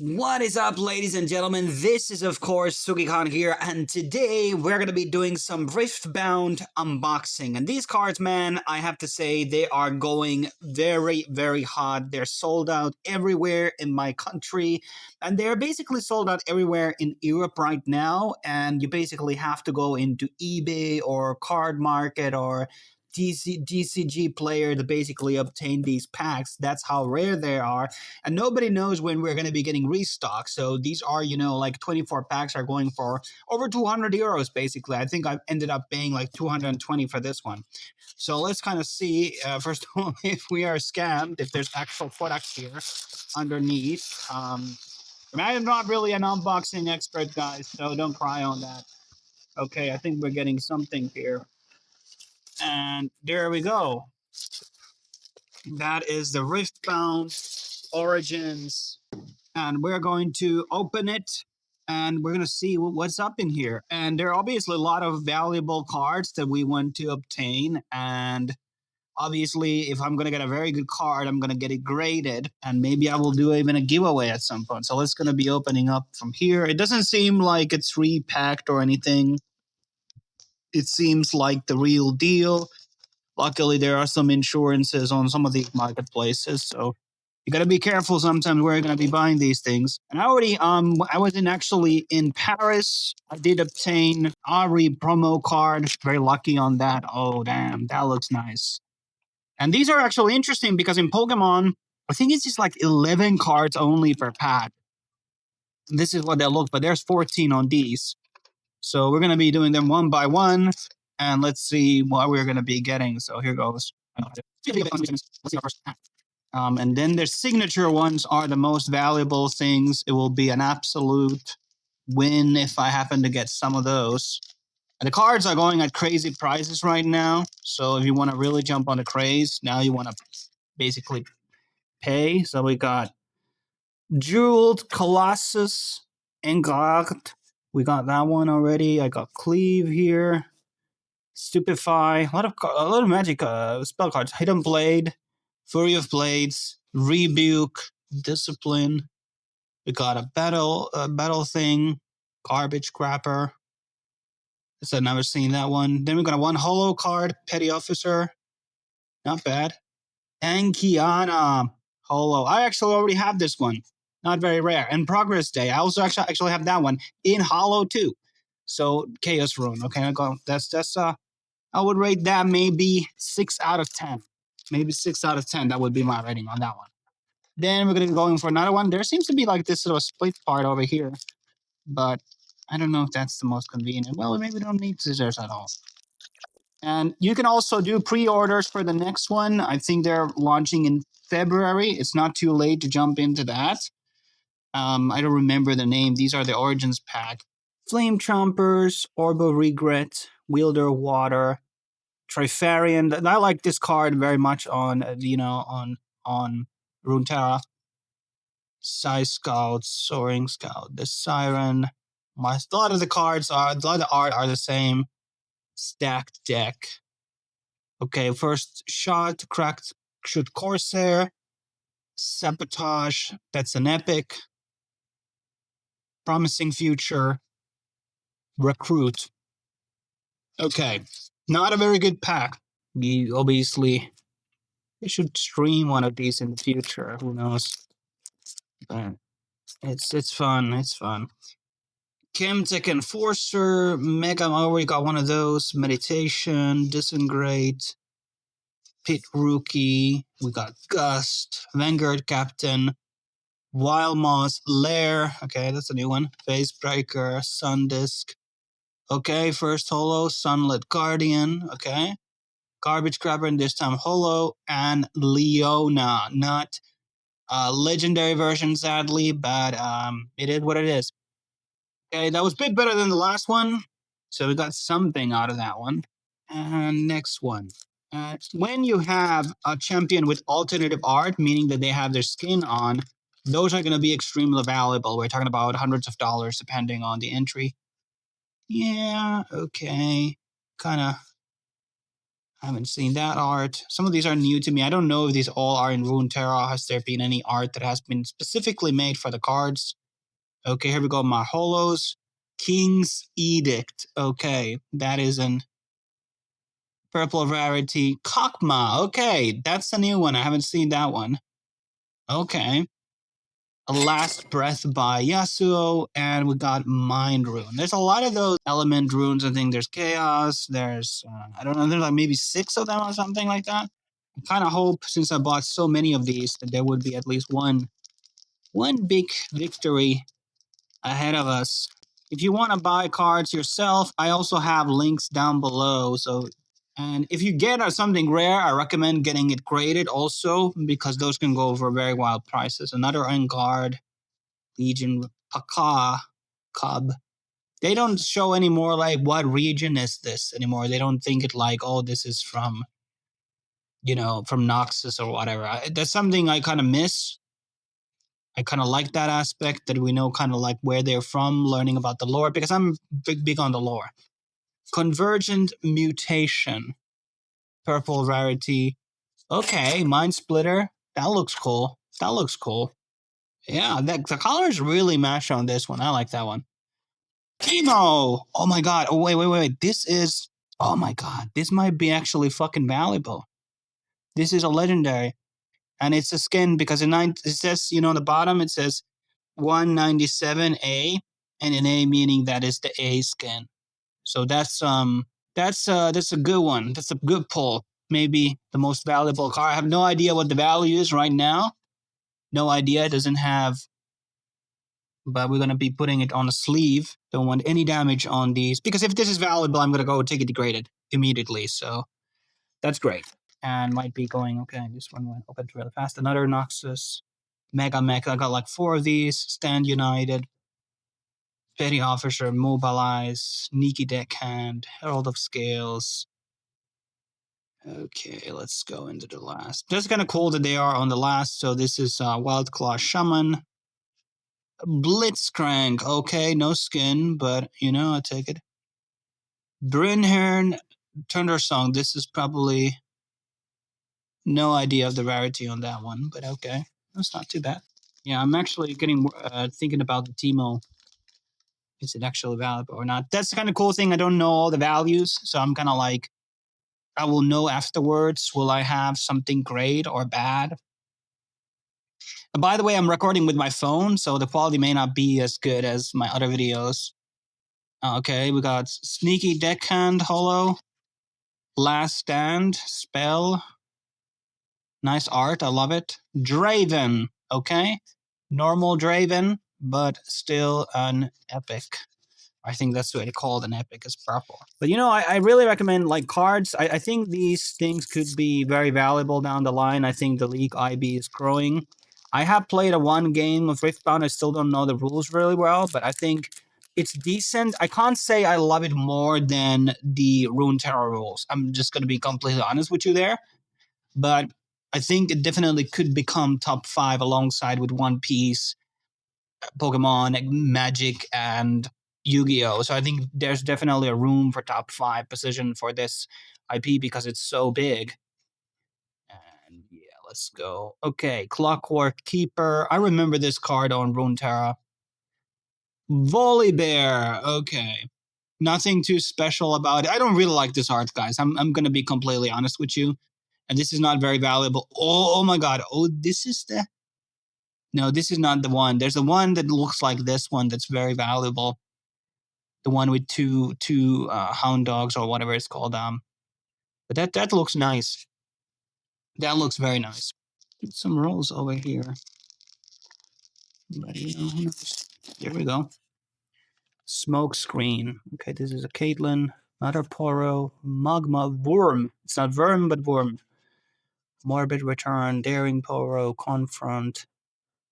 What is up, ladies and gentlemen? This is, of course, Sugi-Khan here, and today we're going to be doing some Riftbound unboxing. And these cards, man, I have to say, they are going very, very hot. They're sold out everywhere in my country, and they're basically sold out everywhere in Europe right now. And you basically have to go into eBay or Card Market or DCG player to basically obtain these packs. That's how rare they are, and nobody knows when we're going to be getting restocked. So these are, like 24 packs are going for over 200 euros basically. I think I ended up paying like 220 for this one. So let's kind of see, first of all, if we are scammed, if there's actual products here underneath. I am not really an unboxing expert, guys, so don't cry on that. Okay, I think we're getting something here. And there we go. That is the Riftbound Origins. And we're going to open it and we're going to see what's up in here. And there are obviously a lot of valuable cards that we want to obtain. And obviously, if I'm going to get a very good card, I'm going to get it graded. And maybe I will do even a giveaway at some point. So it's going to be opening up from here. It doesn't seem like it's repacked or anything. It seems like the real deal. Luckily, there are some insurances on some of these marketplaces, so you got to be careful sometimes where you're going to be buying these things. And I was actually in Paris. I did obtain Ari promo card. Very lucky on that. Oh, damn, that looks nice. And these are actually interesting because in Pokemon, I think it's just like 11 cards only per pack. This is what they look, but there's 14 on these. So we're going to be doing them one by one, and let's see what we're going to be getting. So here goes. And then their signature ones are the most valuable things. It will be an absolute win if I happen to get some of those. And the cards are going at crazy prices right now. So if you want to really jump on the craze, now you want to basically pay. So we got Jeweled Colossus Engard. We got that one already. I got Cleave here. Stupefy. A lot of magic spell cards. Hidden Blade. Fury of Blades. Rebuke. Discipline. We got a battle thing. Garbage Grapper. I've never seen that one. Then we got a one holo card. Petty Officer. Not bad. Ankiana. Holo. I actually already have this one. Not very rare. And Progress Day. I also actually have that one in holo too. So Chaos Rune. Okay, that's I would rate that maybe 6 out of 10. Maybe 6 out of 10. That would be my rating on that one. Then we're gonna be going for another one. There seems to be like this little split part over here, but I don't know if that's the most convenient. Well, maybe we don't need scissors at all. And you can also do pre-orders for the next one. I think they're launching in February. It's not too late to jump into that. I don't remember the name. These are the Origins pack. Flame Chompers, Orbo Regret, Wielder Water, Trifarian. I like this card very much on Runeterra. Psy Scout, Soaring Scout, the Siren. A lot of the art are the same. Stacked deck. Okay, first shot, cracked shoot Corsair. Sabotage, that's an epic. Promising Future. Recruit. Okay, not a very good pack. Obviously, they should stream one of these in the future. Who knows? But it's fun. It's fun. Chemtech Enforcer, Mega. I already got one of those. Meditation, Disintegrate, Pit Rookie. We got Gust, Vanguard Captain, Wild Moss Lair. Okay, that's a new one. Phase Breaker, Sundisk. Okay, first holo, Sunlit Guardian. Okay. Garbage Grabber, and this time holo, and Leona. Not a legendary version, sadly, but it is what it is. Okay, that was a bit better than the last one, so we got something out of that one. And next one. When you have a champion with alternative art, meaning that they have their skin on, those are going to be extremely valuable. We're talking about hundreds of dollars depending on the entry. Yeah, okay. Kind of I haven't seen that art. Some of these are new to me. I don't know if these all are in Runeterra. Has there been any art that has been specifically made for the cards? Okay, here we go. My holos. King's Edict. Okay, that is an purple rarity. Kokma. Okay, that's a new one. I haven't seen that one. Okay. A Last Breath by Yasuo, and we got Mind Rune. There's a lot of those element runes. I think there's Chaos. There's, I don't know, there's like maybe 6 of them or something like that. I kind of hope, since I bought so many of these, that there would be at least one big victory ahead of us. If you want to buy cards yourself, I also have links down below. So, and if you get something rare, I recommend getting it graded also, because those can go for very wild prices. Another Guard, Legion, Paka, Cub. They don't show anymore like what region is this anymore. They don't think it like, oh, this is from, from Noxus or whatever. That's something I kind of miss. I kind of like that aspect that we know kind of like where they're from, learning about the lore, because I'm big on the lore. Convergent Mutation, purple rarity. Okay, Mind Splitter. That looks cool. Yeah, the colors really match on this one. I like that one. Teemo. Oh my god. Oh wait. This is. Oh my god. This might be actually fucking valuable. This is a legendary, and it's a skin because it says, on the bottom it says 197A, and an A meaning that is the A skin. So that's a good one. That's a good pull. Maybe the most valuable card. I have no idea what the value is right now. No idea. It doesn't have, but we're gonna be putting it on a sleeve. Don't want any damage on these, because if this is valuable, I'm gonna go take it degraded immediately. So that's great. And might be going, okay, this one went open really fast. Another Noxus Mega Mech. I got like 4 of these. Stand United, Petty Officer, Mobilize, Sneaky Deckhand, Herald of Scales. Okay, let's go into the last. That's kind of cool that they are on the last. So this is Wild Claw Shaman. Blitzcrank. Okay, no skin, but, I take it. Brynhern Thundersong. This is probably no idea of the rarity on that one, but okay. That's not too bad. Yeah, I'm actually thinking about the Teemo. Is it actually valuable or not? That's the kind of cool thing. I don't know all the values, so I'm kind of like, I will know afterwards. Will I have something great or bad? And by the way, I'm recording with my phone, so the quality may not be as good as my other videos. Okay, we got Sneaky Deckhand Holo, Last Stand, Spell. Nice art, I love it. Draven, okay? Normal Draven, but still an epic. I think that's what they call an epic, is purple. But I really recommend like cards. I think these things could be very valuable down the line. I think the League IB is growing. I have played one game of Riftbound. I still don't know the rules really well, but I think it's decent. I can't say I love it more than the Runeterra rules. I'm just going to be completely honest with you there. But I think it definitely could become top 5 alongside with One Piece, Pokemon, Magic, and Yu-Gi-Oh! So I think there's definitely a room for top 5 position for this IP because it's so big. And yeah, let's go. Okay, Clockwork Keeper. I remember this card on Runeterra. Volibear. Okay. Nothing too special about it. I don't really like this art, guys. I'm going to be completely honest with you. And this is not very valuable. Oh my god. Oh, this is the... No, this is not the one. There's the one that looks like this one that's very valuable. The one with two hound dogs or whatever it's called. But that looks nice. That looks very nice. Some rolls over here. But who knows? There we go. Smoke Screen. Okay, this is a Caitlyn. Another Poro. Magma. Worm. It's not Worm, but Worm. Morbid Return. Daring Poro. Confront.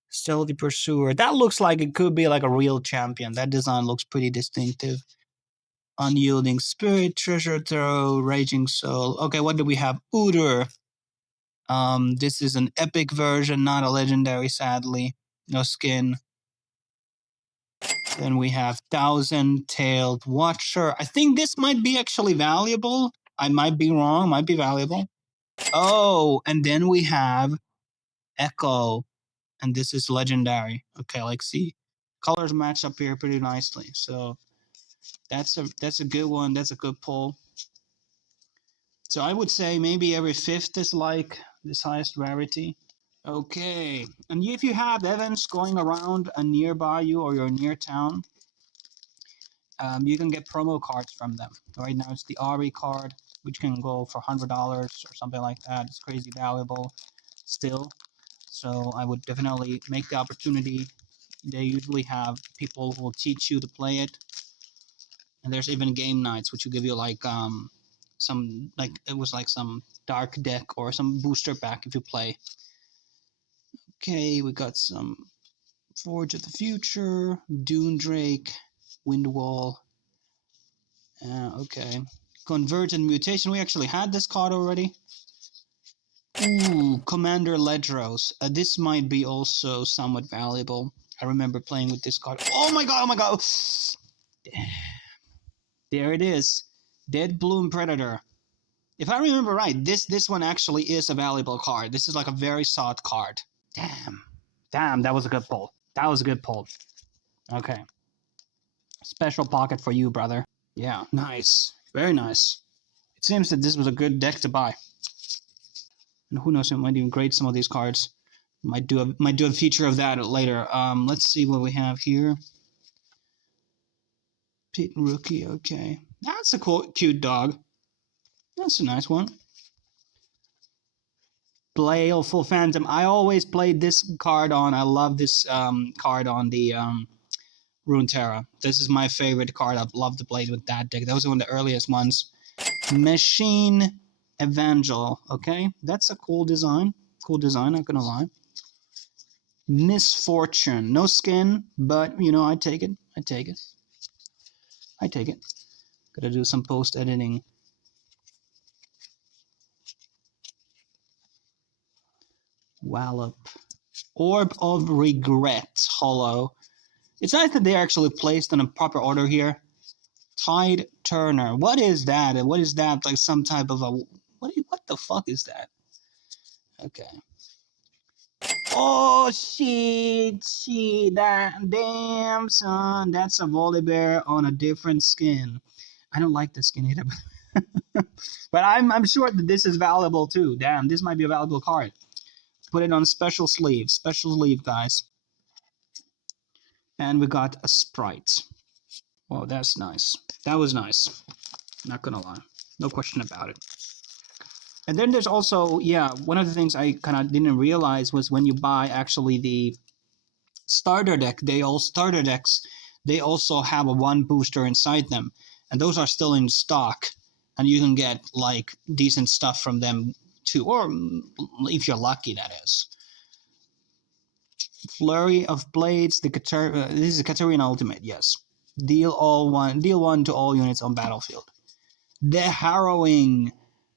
Stealthy Pursuer. That looks like it could be like a real champion. That design looks pretty distinctive. Unyielding Spirit, Treasure Throw, Raging Soul. Okay, what do we have? Udyr. This is an epic version, not a legendary, sadly. No skin. Then we have Thousand-Tailed Watcher. I think this might be actually valuable. I might be wrong, might be valuable. Oh, and then we have Echo, and this is legendary. Okay, like see, colors match up here pretty nicely. So that's a good one. That's a good pull. So I would say maybe every fifth is like this highest rarity. Okay, and if you have events going around a nearby you or you're near town, you can get promo cards from them. Right now it's the Ari card, which can go for $100 or something like that. It's crazy valuable still. So I would definitely make the opportunity. They usually have people who will teach you to play it. And there's even game nights, which will give you like some like it was like some dark deck or some booster pack if you play. Okay, we got some Forge of the Future, Dune Drake, Windwall. Okay. Converted Mutation. We actually had this card already. Ooh, Commander Ledros. This might be also somewhat valuable. I remember playing with this card. Oh my god, oh my god! There it is. Dead Bloom Predator. If I remember right, this one actually is a valuable card. This is like a very sought card. Damn. Damn, that was a good pull. That was a good pull. Okay. Special pocket for you, brother. Yeah, nice. Very nice. It seems that this was a good deck to buy. And who knows, it might even grade some of these cards. Might do a feature of that later. Let's see what we have here. Pit Rookie, okay. That's a cool, cute dog. That's a nice one. Baleful Phantom. I always played this card on. I love this card on the Runeterra. This is my favorite card. I'd love to play with that deck. That was one of the earliest ones. Machine Evangel. Okay, that's a cool design. Cool design, not gonna lie. Misfortune. No skin, but you know, I take it. I take it. I take it. Gotta do some post editing. Wallop. Orb of Regret. Hollow. It's nice that they're actually placed in a proper order here. Tide Turner. What is that? What is that? Like some type of a... What the fuck is that? Okay. Oh, shit. That damn, son. That's a Volibear on a different skin. I don't like the skin either. But I'm sure that this is valuable too. Damn, this might be a valuable card. Put it on special sleeve. Special sleeve, guys. And we got a Sprite. Oh, that's nice. That was nice. Not gonna lie. No question about it. And then there's also, yeah, one of the things I kind of didn't realize was when you buy actually the starter deck, starter decks, they also have a one booster inside them. And those are still in stock. And you can get like decent stuff from them too. Or if you're lucky, that is. Flurry of Blades, this is a Katarina Ultimate, yes. Deal one to all units on battlefield. The Harrowing.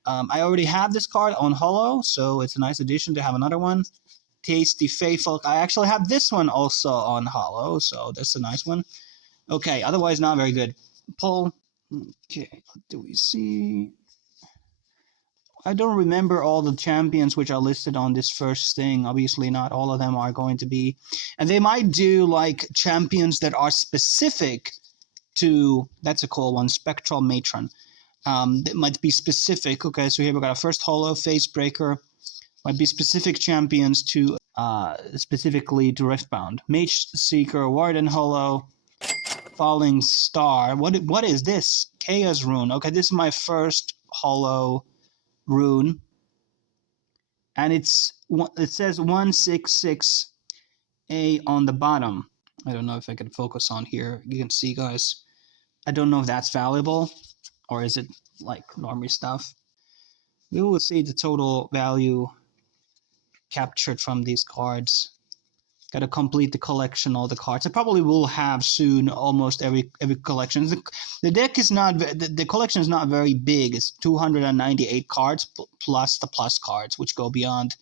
I already have this card on Holo, so it's a nice addition to have another one. Tasty Faithful. I actually have this one also on Holo, so that's a nice one. Okay, otherwise not very good. Pull. Okay, what do we see? I don't remember all the champions which are listed on this first thing. Obviously, not all of them are going to be. And they might do like champions that are specific to, that's a cool one, Spectral Matron. That might be specific. Okay, so here we got a first holo, Facebreaker. Might be specific champions to, specifically to Riftbound. Mage Seeker, Warden Holo, Falling Star. What is this? Chaos Rune. Okay, this is my first holo rune, and it says 166A on the bottom. I don't know if I can focus on here. You can see, guys. I don't know if that's valuable or is it like normie stuff. We will see the total value captured from these cards. Got to complete the collection, all the cards. I probably will have soon almost every collection. The deck is not, the collection is not very big. It's 298 cards plus the plus cards, which go beyond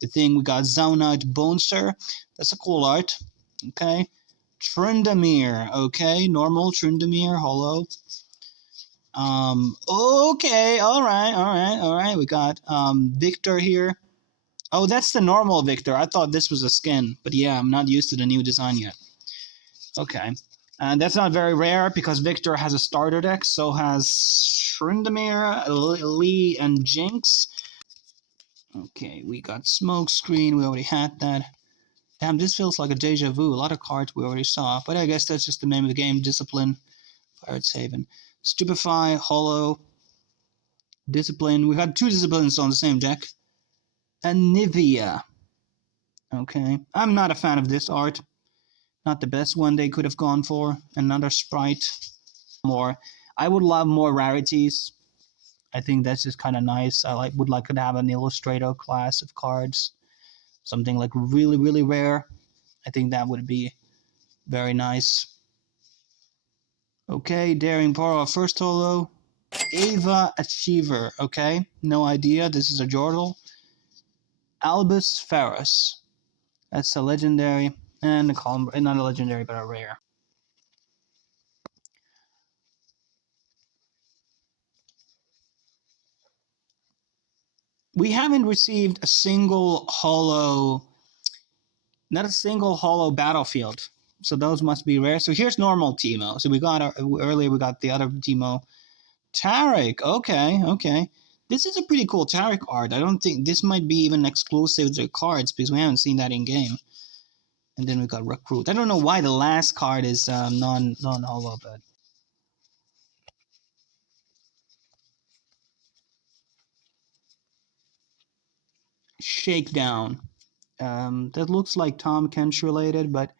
the thing. We got Zaunite Boneser. That's a cool art. Okay. Tryndamere. Okay. Normal Tryndamere, holo. Okay, all right. We got Victor here. Oh, that's the normal Victor. I thought this was a skin, but yeah, I'm not used to the new design yet. Okay. And that's not very rare because Victor has a starter deck, so has Shrindamir, Lee, and Jinx. Okay, we got Smokescreen, we already had that. Damn, this feels like a deja vu. A lot of cards we already saw, but I guess that's just the name of the game. Discipline, Pirate's Haven. Stupefy, Hollow, Discipline. We got two Disciplines on the same deck. And Nivea. Okay, I'm not a fan of this art. Not the best one they could have gone for. Another sprite. More. I would love more rarities. I think that's just kind of nice. Would like to have an illustrator class of cards. Something like really, really rare. I think that would be very nice. Okay, Daring Poro, first holo. Ava Achiever, okay. No idea. This is a Jordal. Albus Ferris. That's a legendary. And a column, not a legendary, but a rare. We haven't received a single holo, not a single holo battlefield. So those must be rare. So here's normal Teemo. So we got earlier we got the other Teemo. Tarek, okay. This is a pretty cool Tarek art. I don't think this might be even exclusive to cards because we haven't seen that in game. And then we got Recruit. I don't know why the last card is non-holo, but Shakedown. That looks like Tom Kench related, but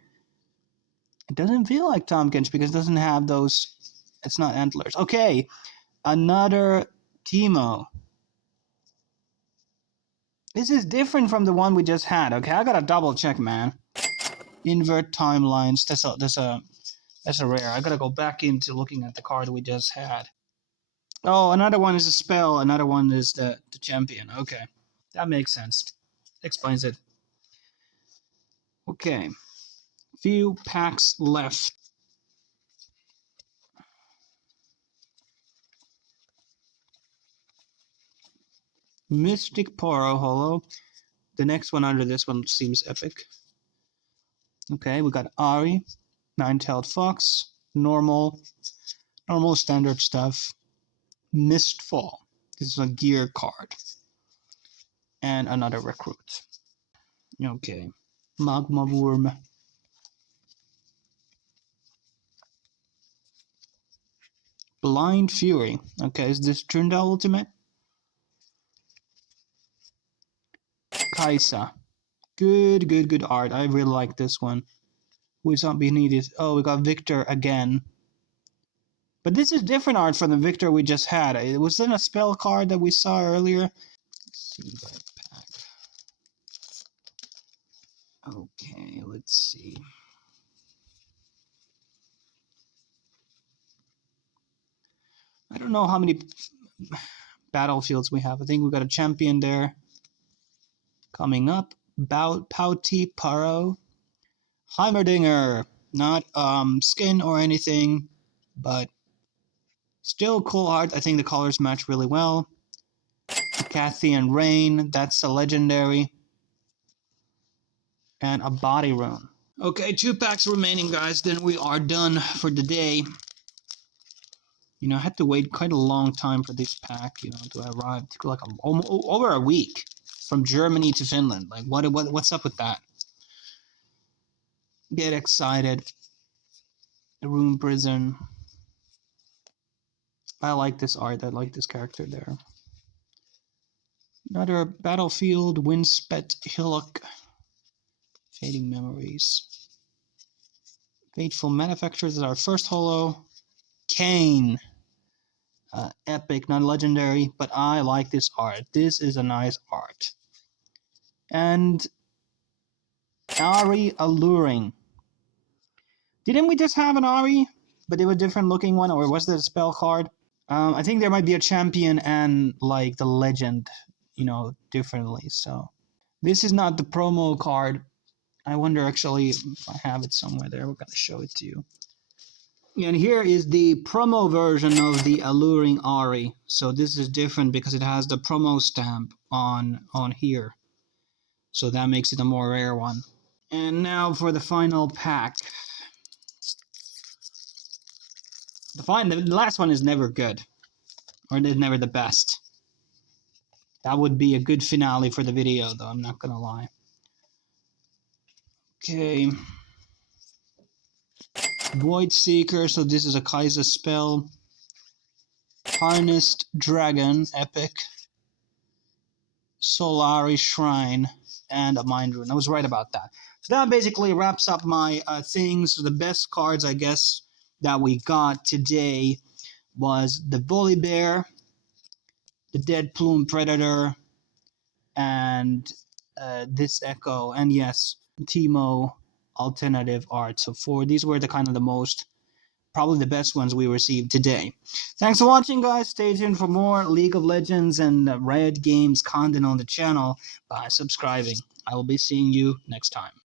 it doesn't feel like Tom Kench because it doesn't have those. It's not antlers. Okay, another Teemo. This is different from the one we just had. Okay, I gotta double check, man. Invert timelines. That's a rare. I gotta go back into looking at the card we just had. Oh, another one is a spell. Another one is the champion. Okay, that makes sense. Explains it. Okay, few packs left. Mystic Poro Holo. The next one under this one seems epic. Okay, we got Ari, Nine-Tailed Fox, normal standard stuff. Mistfall. This is a gear card. And another recruit. Okay. Magma Worm. Blind Fury. Okay, is this Trunda Ultimate? Kaisa. Good art. I really like this one. Who's not being needed? Oh, we got Victor again. But this is different art from the Victor we just had. It was in a spell card that we saw earlier. Let's see that pack. Okay, let's see. I don't know how many battlefields we have. I think we got a champion there. Coming up, Pouty Paro. Heimerdinger. Not skin or anything, but still cool art. I think the colors match really well. Cathian Rain. That's a legendary. And a body rune. Okay, 2 packs remaining, guys. Then we are done for the day. You know, I had to wait quite a long time for this pack, you know, to arrive. It took like over a week from Germany to Finland. Like, what's up with that? Get excited. The Rune Prison. I like this art. I like this character there. Another Battlefield, Winspet, Hillock. Fading Memories. Fateful Manufacturers is our first holo. Kane. Epic, not legendary, but I like this art. This is a nice art. And Ari Alluring. Didn't we just have an Ari, but it was a different looking one, or was that a spell card? I think there might be a champion and like the legend, you know, differently. So this is not the promo card. I wonder actually if I have it somewhere there. We're gonna show it to you. And here is the promo version of the Alluring Ari. So this is different because it has the promo stamp on here. So that makes it a more rare one. And now for the final pack. The last one is never good. Or it's never the best. That would be a good finale for the video, though, I'm not gonna lie. Okay. Void Seeker, so this is a Kaiser spell. Harnessed Dragon, epic. Solari Shrine, and a Mind Rune. I was right about that. So that basically wraps up my things. So the best cards, I guess, that we got today was the Bully Bear, the Dead Plume Predator, and this Echo, and yes, Teemo alternative art. So these were the kind of the most, probably the best ones we received today. Thanks for watching, guys. Stay tuned for more League of Legends and Red Games content on the channel by subscribing. I will be seeing you next time.